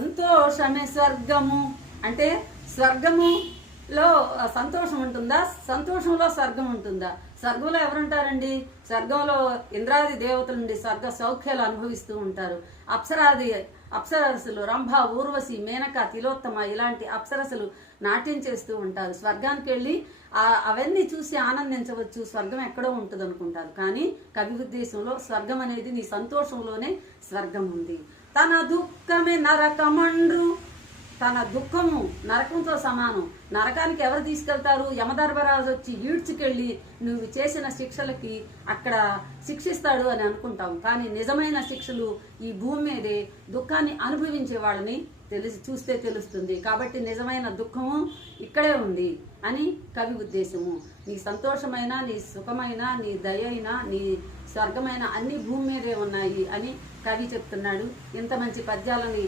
సంతోషమే స్వర్గము అంటే స్వర్గములో సంతోషం ఉంటుందా, సంతోషంలో స్వర్గం ఉంటుందా? స్వర్గంలో ఎవరుంటారండి? స్వర్గంలో ఇంద్రాది దేవతల నుండి స్వర్గ సౌఖ్యాలు అనుభవిస్తూ ఉంటారు. అప్సరసులు రంభ, ఊర్వశి, మేనక, తిలోత్తమ ఇలాంటి అప్సరసులు నాట్యం చేస్తూ ఉంటారు. స్వర్గానికి వెళ్ళి అవన్నీ చూసి ఆనందించవచ్చు, స్వర్గం ఎక్కడో ఉంటుంది అనుకుంటారు. కానీ కవి ఉద్దేశంలో స్వర్గం అనేది నీ సంతోషంలోనే స్వర్గం ఉంది. తన దుఃఖమే నరకమండ్రు, తన దుఃఖము నరకంతో సమానం. నరకానికి ఎవరు తీసుకెళ్తారు? యమధర్మరాజు వచ్చి ఈడ్చుకెళ్ళి నువ్వు చేసిన శిక్షలకి అక్కడ శిక్షిస్తాడు అని అనుకుంటాం. కానీ నిజమైన శిక్షలు ఈ భూమి మీదే దుఃఖాన్ని అనుభవించే వాళ్ళని చూస్తే తెలుస్తుంది. కాబట్టి నిజమైన దుఃఖము ఇక్కడే ఉంది అని కవి ఉద్దేశము. నీ సంతోషమైన, నీ సుఖమైన, నీ దయ అయినా, నీ స్వర్గమైన అన్ని భూమి మీదే ఉన్నాయి అని కవి చెప్తున్నాడు. ఇంత మంచి పద్యాలని